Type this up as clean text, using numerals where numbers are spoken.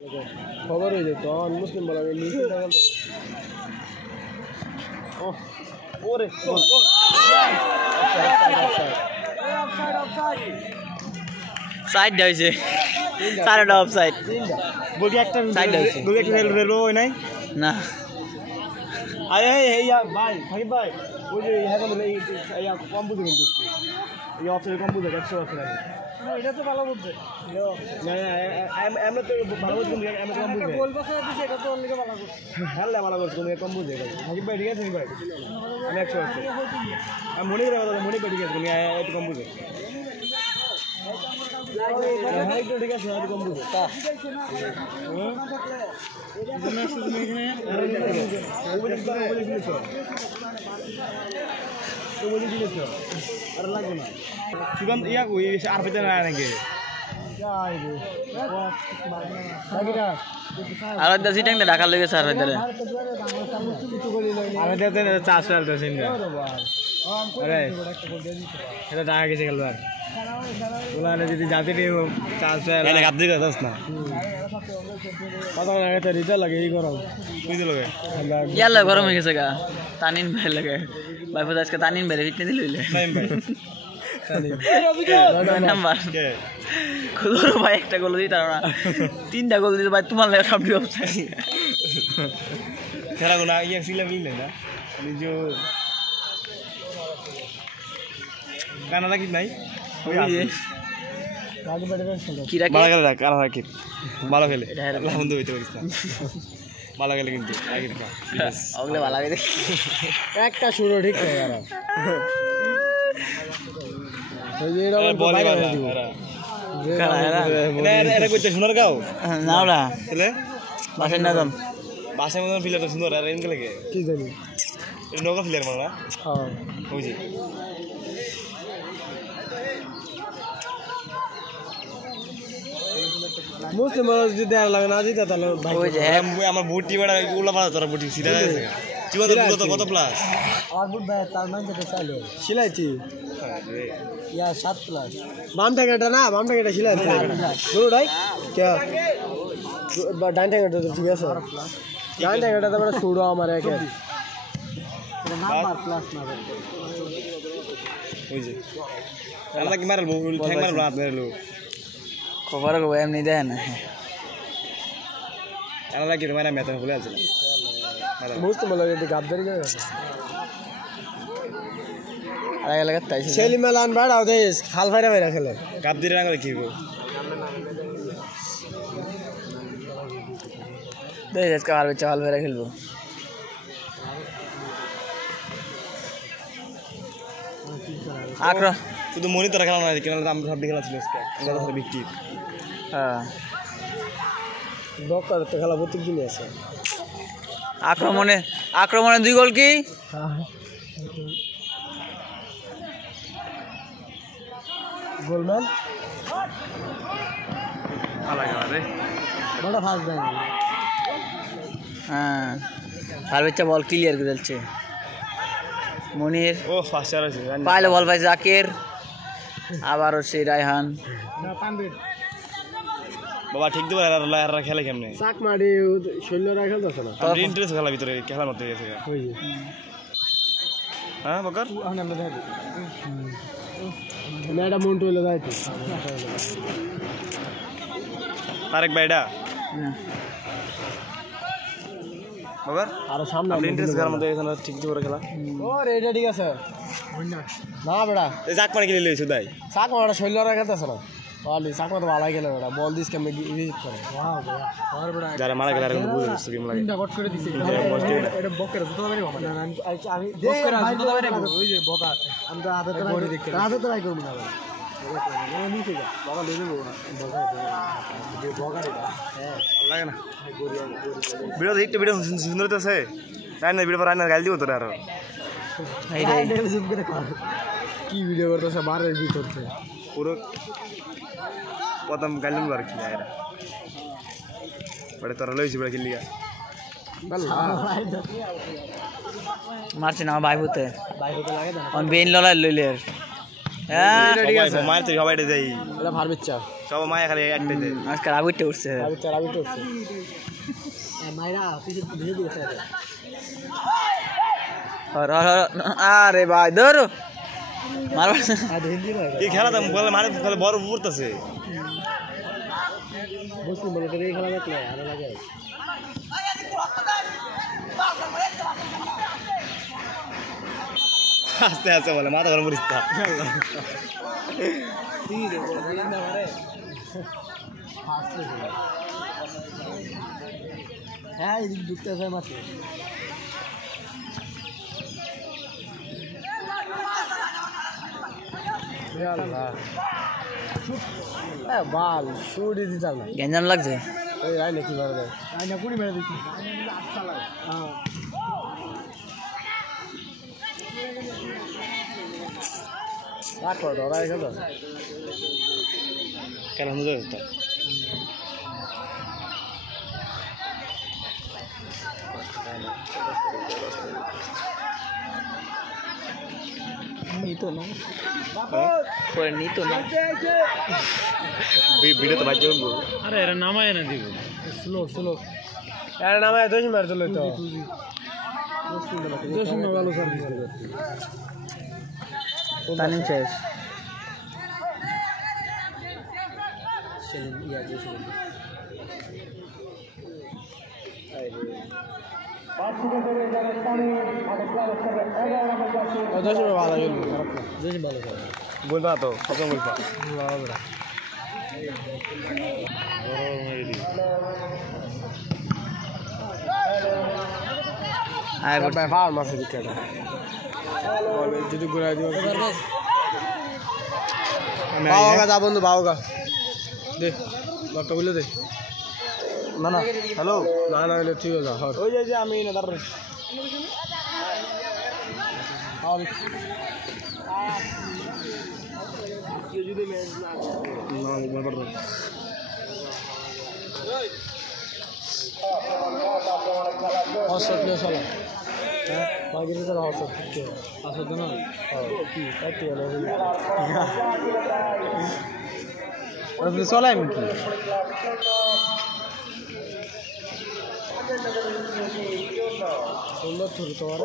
খবর হয়ে যেত মুসলিম বলা ওরে সাইড হয়েছে সাড়েটা অফ সাইড বলছি একটা সাইড হয়েছে রেল ওই নাই না আরে ভাই সাকিব ভাই ওই যে হ্যাঁ কম বুঝে কিন্তু এই অফিসে কম বুঝে 100 আছে এটা তো ভালো বুঝছে আমরা তো ভালো বুঝছি আমরা কম বুঝে বল বসে দিছে এটা তো অনেক ভালো বুঝছে ভালো ভালো বুঝছে তুমি কম বুঝে সাকিব ভাই ঠিক আছে ভাই আমি 100 আছে আমি মনে করে কথা মনে করে ঠিক আছে তুমি একটু কম বুঝে হ্যাঁ একটু ঠিক আছে একটু কম বুঝে তা আর দশি টাইম ঢাকা লেগে স্যার হইতারে চাষ আরে এটা টাকা গেছে গেল আর ওলা যদি জাতি চাষ গাবদি গাছ না কত রিজাল্ট লাগে এই গরম বুঝতে লাগে ইয়াল্লা গরম হয়ে গেছে গা তানিন ভাই লাগে ভাই ফোন আজকে তানিন ভাই রিটনে দিল হইলে নাম্বার খুদর ভাই একটা গোল দিই তার না তিনটা গোল দিতে ভাই তোমার লাগে সব ডিপ খেলাগুলো ইয়া ছিল মিলে না নিজ কানাডা কি নাই কি রাখে ভালো খেলে কানাডা কি ভালো খেলে বন্ধু হইতে পারিস না ভালো খেলে কিন্তু ওগুলো ভালো লাগে একটা শুরু ঠিক আছে আর এটা কইতে সোনার গাও না ওরা তাহলে বাসের না দাম বাসের মতন ফিলারটা সুন্দর আর এনকে লাগে কি জানি এটা নৌকা ফিলার মানে না হ্যাঁ বুঝি মুসলিম যদি আর লাগে না জিতা তাহলে ওই যে আমার বুটি বড় উলা পাড়া তোর বুটি সিধা আছে জীবন কত প্লাস আর বুট ভাই তার মান যেতে চাইলো সিলাইছি ইয়া 7 প্লাস বাম টাকাটা না বাম টাকাটা সিলাইছি দুটাই কে ডান টাকাটা তো ঠিক আছে ডান টাকাটা তো বড় ছুড়ো আমার একে নাম্বার প্লাস না ওই যে আল্লাহ কি মারল ঠ্যাং মারল রাত মেরলো খবর কো এমনি দেন আল্লাহ কি তোমার মেতা ভুলে আছে বুঝতে বলা যে গাবদারি না আগে লাগা তাই ছেলি মেলান বাড়াও দে খাল ফাইরা ফাইরা খেলে গাবদির রাঙা কি গো দে আজকে আর চাল ফাইরা খেলবো আক্রমণ শুধু মনিটর খেলা না কেন আমরা সব খেলা ছিল আজকে আমরা তো বিক্রি হ্যাঁ বকার তো খেলা প্রত্যেক দিনই আছে আক্রমণে 2 গোল কি গোলম্যান ভালো লাগে বড় ফাস্ট দেয় হ্যাঁ আর বাচ্চা বল ক্লিয়ার করে দিচ্ছে মনির ও ফাস্ট আর আছে পাইলে বল ভাই জাকির আবার সেই রায়হান না তানবীর বাবা ঠিক দিবা আর খেলে কেমনে চাক মারি শৈলরা খেলতেছ না আমি ইন্টারেস্ট খেলা ভিতরে খেলা মতে গেছে ওই যে হ্যাঁ বকর আমরা দেখাই না এটা মন্টু হলো যাইতো তারেক ভাইডা বকর আর সামনে আমি ইন্টারেস্ট খেলা মতে গেছে না ঠিক দিবা খেলা ও এটা ঠিক আছে না বেড়া এই চাক মারি খেলে লইছো দাই চাক মারা শৈলরা খেলতেছ না वाली साकमा तो वाला गेला बेटा बॉल दिस के में विजिट करे वाह भैया और बड़ा যারা মারা গেল আর বুঝে দিছে গেম লাগে তিনটা গট করে দিছে এটা বকের দুটো মেরে বাবা না আমি বকের দুটো মেরে ওই যে বকা আছে আমি তো আদতে ট্রাই করব না বাবা নিচে যা বাবা লয়ে যাবো বকা যে বকা দিবা হ্যাঁ লাগে না ভিডিও দেখতে ভিডিও সুন্দর তো আছে তাই না ভিডিও পর আইনা গাল দিব তোরা আর এই রে জুম করে কি ভিডিও করতেছ বারের ভিতর থেকে পুরো প্রথম গালিম বার কি আয়রা বড় তোরা লইছি বড় খেলিয়া মারছে না ভাই হতে লাগে না অন বেইন ললাই লইলে হ্যাঁ ঠিক আছে মারতে সবাই যাই এটা ভার বিচ্ছা সব মায়া খালি একটাইতে আজকাল আবিরটা উঠছে আবিরটা উঠছে মাইরা পিছে ভিজে দিয়েছে আরে ভাই ধরো মারবা এই খেলা তো বলে মানে বড় পড়তেছে মুসলিম বলে এই খেলা দেখলে ভালো লাগে আস্তে আস্তে বলে মাথা গরম করিস হ্যাঁ এদিকে ঢুকতে আসে মাত্র বাল শুরু দিতাম না গ্যাঞ্জাম লাগছে এই আইনে কি মারা দেয় আইনা কুড়ি মেরে দিচ্ছি রাখো ধরা গেল কেন বুঝে গেছে নিতো না করে নিতো না ভিডিও তো বাজে বলবো আরে এরা নামায় না দিব স্লো এর নামে দোষ মার দিল তো দোষ মে ভালো স্যার তানিম শেষ সেদিন ইয়া দিয়েছিল দোষ মে ভালো গেল দোষ ভালো স্যার বলবা তো কত বলবা আয় ভাই ফার্ম আছে বিকেটা যদি ঘুরাই দিব বাওগা যা বন্ধু বাওগা দে লটটা বলে দে না না হ্যালো না না হলে ঠিক আছে হর ওই যে আমি না দাঁড় যদি ম্যাচ না ব্যাপার হসপিটাল চলা হ্যাঁ বাকি তো হসপিটাল আসলে না কি কাটি হলো আপনি চলাই কি সুন্দর থুর তোমার